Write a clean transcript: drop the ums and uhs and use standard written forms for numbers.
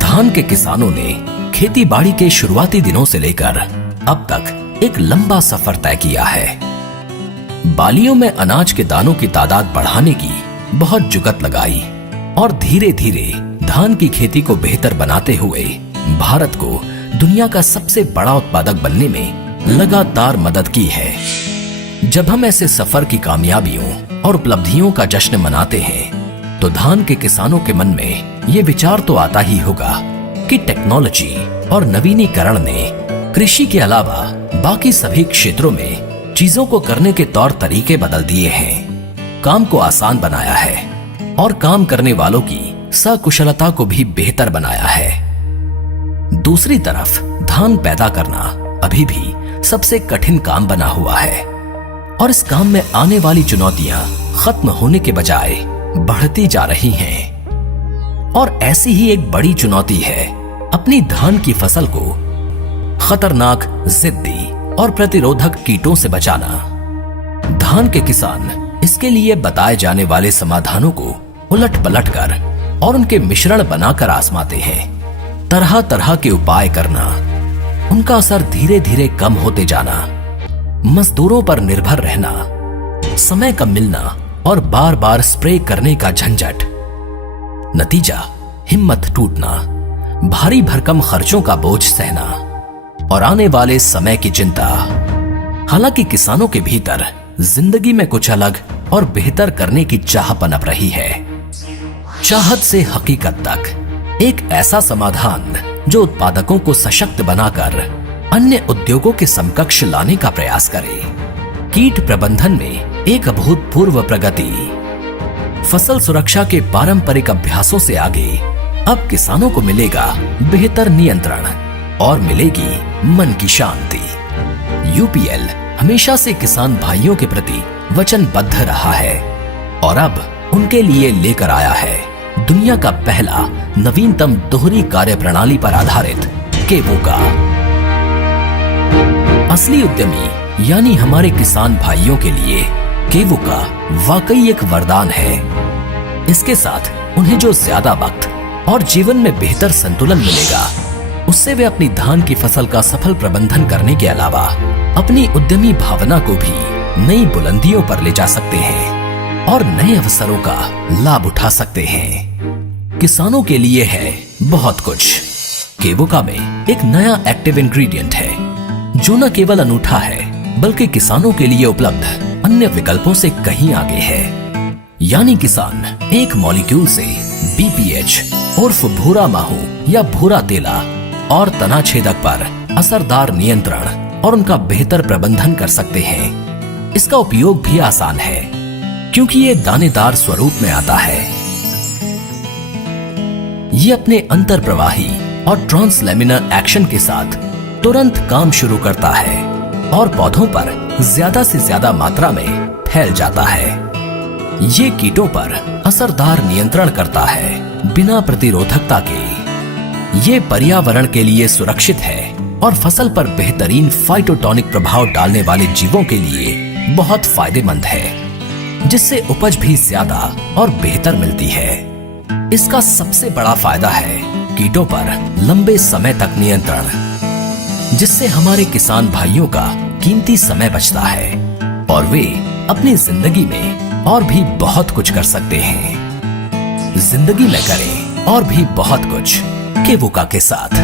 धान के किसानों ने खेती बाड़ी के शुरुआती दिनों से लेकर अब तक एक लंबा सफर तय किया है। बालियों में अनाज के दानों की तादाद बढ़ाने की बहुत जुगत लगाई और धीरे धीरे धान की खेती को बेहतर बनाते हुए भारत को दुनिया का सबसे बड़ा उत्पादक बनने में लगातार मदद की है। जब हम ऐसे सफर की कामयाबियों और उपलब्धियों का जश्न मनाते हैं तो धान के किसानों के मन में ये विचार तो आता ही होगा कि टेक्नोलॉजी और नवीनीकरण ने कृषि के अलावा बाकी सभी क्षेत्रों में चीजों को करने के तौर तरीके बदल दिए हैं, काम को आसान बनाया है और काम करने वालों की सकुशलता को भी बेहतर बनाया है। दूसरी तरफ धान पैदा करना अभी भी सबसे कठिन काम बना हुआ है और इस काम में आने वाली चुनौतियां खत्म होने के बजाय बढ़ती जा रही हैं। और ऐसी ही एक बड़ी चुनौती है अपनी धान की फसल को खतरनाक, जिद्दी और प्रतिरोधक कीटों से बचाना। धान के किसान इसके लिए बताए जाने वाले समाधानों को उलट पलट कर और उनके मिश्रण बनाकर आजमाते हैं। तरह तरह के उपाय करना, उनका असर धीरे धीरे कम होते जाना, मजदूरों पर निर्भर रहना, समय का मिलना और बार बार स्प्रे करने का झंझट। नतीजा हिम्मत टूटना, भारी भरकम खर्चों का बोझ सहना और आने वाले समय की चिंता। हालांकि किसानों के भीतर जिंदगी में कुछ अलग और बेहतर करने की चाह पनप रही है। चाहत से हकीकत तक एक ऐसा समाधान जो उत्पादकों को सशक्त बनाकर अन्य उद्योगों के समकक्ष लाने का प्रयास करे। कीट प्रबंधन में एक अभूतपूर्व प्रगति। फसल सुरक्षा के पारंपरिक अभ्यासों से आगे अब किसानों को मिलेगा बेहतर नियंत्रण और मिलेगी मन की शांति। यूपीएल हमेशा से किसान भाइयों के प्रति वचनबद्ध रहा है और अब उनके लिए लेकर आया है दुनिया का पहला नवीनतम दोहरी कार्यप्रणाली पर आधारित केवोका। असली उद्यमी यानी हमारे किसान भाइयों के लिए केवोका वाकई एक वरदान है। इसके साथ उन्हें जो ज्यादा वक्त और जीवन में बेहतर संतुलन मिलेगा, उससे वे अपनी धान की फसल का सफल प्रबंधन करने के अलावा अपनी उद्यमी भावना को भी नई बुलंदियों पर ले जा सकते हैं और नए अवसरों का लाभ उठा सकते हैं। किसानों के लिए है बहुत कुछ। केवोका में एक नया एक्टिव इंग्रेडिएंट है जो न केवल अनूठा है बल्कि किसानों के लिए उपलब्ध अन्य विकल्पों से कहीं आगे है। यानी किसान एक मॉलिक्यूल से बीपीएच उर्फ भूरा माहू या भूरा तेला और तना छेदक पर असरदार नियंत्रण और उनका बेहतर प्रबंधन कर सकते हैं। इसका उपयोग भी आसान है क्योंकि ये दानेदार स्वरूप में आता है। ये अपने अंतर प्रवाही और ट्रांसलेमिनर एक्शन के साथ तुरंत काम शुरू करता है और पौधों पर ज्यादा से ज्यादा मात्रा में फैल जाता है। ये कीटों पर असरदार नियंत्रण करता है बिना प्रतिरोधकता के। ये पर्यावरण के लिए सुरक्षित है और फसल पर बेहतरीन फाइटोटॉनिक प्रभाव डालने वाले जीवों के लिए बहुत फायदेमंद है, जिससे उपज भी ज्यादा और बेहतर मिलती है। इसका सबसे बड़ा फायदा है कीटों पर लंबे समय तक नियंत्रण, जिससे हमारे किसान भाइयों का कीमती समय बचता है और वे अपनी जिंदगी में और भी बहुत कुछ कर सकते हैं। जिंदगी में करें और भी बहुत कुछ केवोका के साथ।